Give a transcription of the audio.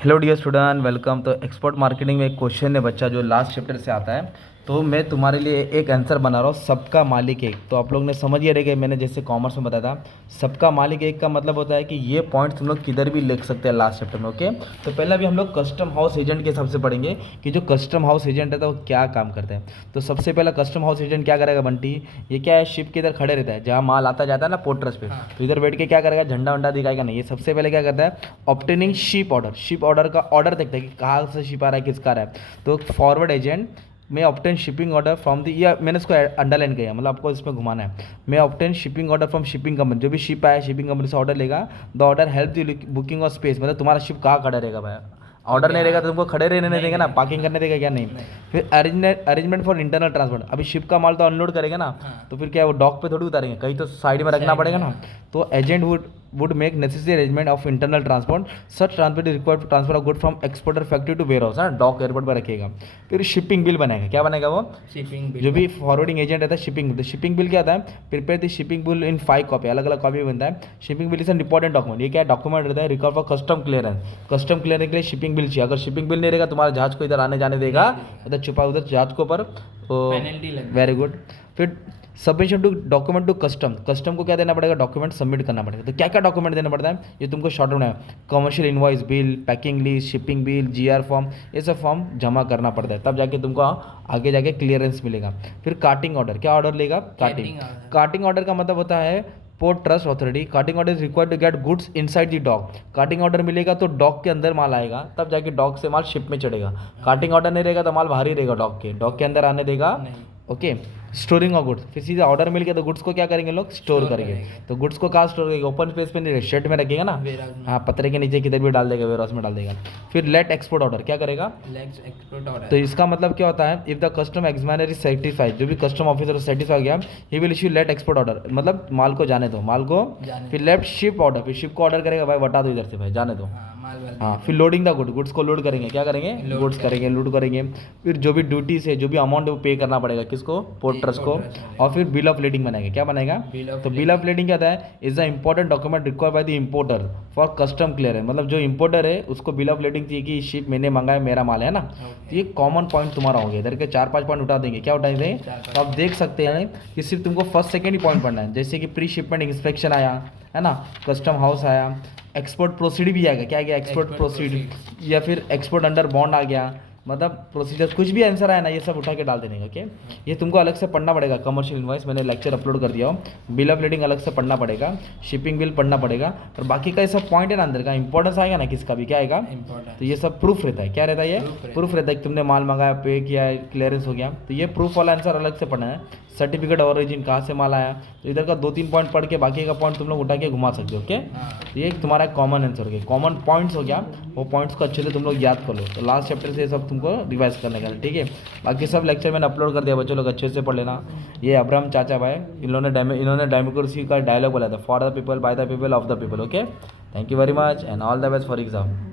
Hello dear student, welcome. तो export marketing में एक क्वेश्चन है बच्चा जो लास्ट चैप्टर से आता है। तो मैं तुम्हारे लिए एक आंसर बना रहा हूँ, सबका मालिक एक। तो आप लोग ने समझ ही रहेगा, मैंने जैसे कॉमर्स में बताया था, सबका मालिक एक का मतलब होता है कि ये पॉइंट तुम लोग किधर भी लिख सकते हैं लास्ट चैप्टर में। ओके, तो पहले भी हम लोग कस्टम हाउस एजेंट के हिसाब से पढ़ेंगे कि जो कस्टम हाउस एजेंट रहता है वो क्या काम करता है। तो सबसे पहला कस्टम हाउस एजेंट क्या करेगा बंटी, ये क्या है, शिप के इधर खड़े रहता है जहाँ माल आता जाता है ना पोर्टर्स पे। तो इधर बैठ के क्या करेगा, झंडा वंडा दिखाएगा नहीं, ये सबसे पहले क्या करता है, obtaining ship order. Ship order का ऑर्डर देखता है कि कहाँ से शिप आ रहा है, किसका आ रहा है। तो फॉरवर्ड एजेंट मैं obtain shipping order from the, या मैंने इसको अंडरलाइन किया, मतलब आपको इसमें घुमाना है। मैं obtain shipping order from shipping company, जो भी शिप आया शिपिंग कंपनी से ऑर्डर लेगा। The order help the booking of space, मतलब तुम्हारा शिप कहाँ खड़ा रहेगा भाई। ऑर्डर नहीं रहेगा तो तुमको खड़े रहने नहीं देगा ना, पार्किंग करने देगा क्या, नहीं। फिर अरेंजमेंट फॉर इंटरनल ट्रांसपोर्ट, अभी शिप का माल तो अनलोड करेगा ना, तो फिर क्या वो डॉक पे थोड़ी उतारेंगे, कहीं तो साइड में रखना पड़ेगा ना। तो agent would make necessary arrangement of internal transport. Such transport is required to transfer of good from exporter factory to warehouse, हाँ डॉक एयरपोर्ट पर रखेगा। फिर शिपिंग बिल बनाएगा, क्या बनेगा वो, शिपिंग बिल जो भी फॉरवर्डिंग एजेंट रहता है शिपिंग बिल। शिपिंग बिल क्या होता है, prepare the shipping bill in 5 copy, अलग अलग कॉपी बनता है। Shipping bill is an important document, ये क्या डॉक्यूमेंट रहता है, record for custom clearance. Custom clearance के लिए शिपिंग बिल चाहिए। अगर शिपिंग बिल नहीं रहेगा तुम्हारा जहाज को इधर आने जाने देगा, इधर छुपा उधर जहाज को पर पेनल्टी लगेगी। Very good. फिर submission to document to custom, custom को क्या देना पड़ेगा, डॉक्यूमेंट सबमिट करना पड़ेगा। तो क्या क्या डॉक्यूमेंट देना पड़ता है, ये तुमको शॉर्ट में है। Commercial invoice bill, packing list, shipping bill, GR form, ये सब फॉर्म जमा करना पड़ता है, तब जाके तुमको आगे जाके क्लियरेंस मिलेगा। फिर कार्टिंग ऑर्डर, क्या ऑर्डर लेगा, कार्टिंग ऑर्डर का मतलब होता है port trust authority. Carting order is required to get goods inside the dock. Carting order मिलेगा तो डॉक के अंदर माल आएगा, तब जाके डॉक से माल शिप में चढ़ेगा। कार्टिंग ऑर्डर नहीं रहेगा तो माल बाहर ही रहेगा, डॉक के अंदर आने देगा। ओके, स्टोरिंग ऑफ गुड्स, फिर सीधा ऑर्डर मिल गया तो गुड्स को क्या करेंगे लोग, स्टोर करेंगे। तो गुड्स को कहाँ स्टोर करेंगे, ओपन स्पेस पे नहीं, शेड में रखेगा ना, हाँ पतरे के नीचे किधर भी डाल देगा, वेयर हाउस में डाल देगा। फिर लेट एक्सपोर्ट ऑर्डर, क्या करेगा, एक्सपोर्ट ऑर्डर। तो इसका मतलब क्या होता है, if the custom examiner is certified, जो भी कस्टम ऑफिसर सर्टिफाई गया, he will issue let export order, मतलब माल को जाने दो, माल को। फिर लेफ्ट शिप ऑर्डर, फिर शिप को ऑर्डर करेगा, भाई बता दो इधर से भाई, जाने दो। हाँ, फिर लोडिंग द गुड्स को लोड करेंगे, क्या करेंगे, गुड्स करेंगे, लोड करेंगे। फिर जो भी ड्यूटीज है, जो भी अमाउंट है वो पे करना पड़ेगा, किसको, पोर्टर्स को। और फिर बिल ऑफ लेडिंग बनाएंगे, क्या बनेगा, तो बिल ऑफ लेडिंग क्या होता है, is the important document required by the importer for custom clearance, मतलब जो इंपोर्टर है उसको बिल ऑफ लेडिंग चाहिए कि शिप मैंने मंगाया, मेरा माल है ना। तो ये कॉमन पॉइंट तुम्हारा हो गया, इधर के 4-5 पॉइंट उठा देंगे, क्या उठाएंगे, तो आप देख सकते हैं कि सिर्फ तुमको फर्स्ट सेकेंड ही पॉइंट पढ़ना है। जैसे कि प्री शिपमेंट इंस्पेक्शन आया है ना, कस्टम हाउस आया, एक्सपोर्ट प्रोसीड भी आएगा, क्या आ गया, एक्सपोर्ट प्रोसीड, या फिर एक्सपोर्ट अंडर बॉन्ड आ गया, मतलब प्रोसीजर कुछ भी आंसर आया ना, ये सब उठा के डाल देने का। ओके, ये तुमको अलग से पढ़ना पड़ेगा। कमर्शियल इनवॉइस मैंने लेक्चर अपलोड कर दिया हो, बिल ऑफ लेडिंग अलग से पढ़ना पड़ेगा, शिपिंग बिल पढ़ना पड़ेगा, और बाकी का ये सब पॉइंट है ना अंदर का, इंपॉर्टेंस आएगा ना किसका भी, क्या आएगा, तो ये सब प्रूफ रहता है, क्या रहता है, ये प्रूफ रहता है कि तुमने माल मंगाया, पे किया, क्लियरेंस हो गया। तो ये प्रूफ वाला आंसर अलग से पढ़ना है। सर्टिफिकेट ऑरिजिन, कहाँ से माल आया, तो इधर का 2-3 पॉइंट पढ़ के बाकी का पॉइंट तुम लोग उठा के घुमा सकते हो। ओके, तो ये तुम्हारा कॉमन आंसर हो गया, कॉमन पॉइंट्स हो गया, वो पॉइंट्स को अच्छे से तुम लोग याद कर लो। तो लास्ट चैप्टर से सब तुमको रिवाइज करने का, ठीक है। बाकी सब लेक्चर मैंने अपलोड कर दिया, बच्चों लोग अच्छे से पढ़ लेना। ये अब्राहम चाचा भाई, इन्होंने डेमोक्रेसी का डायलॉग बोला था, for the people, by the people, of the people. Okay, thank you very much and all the best for exam.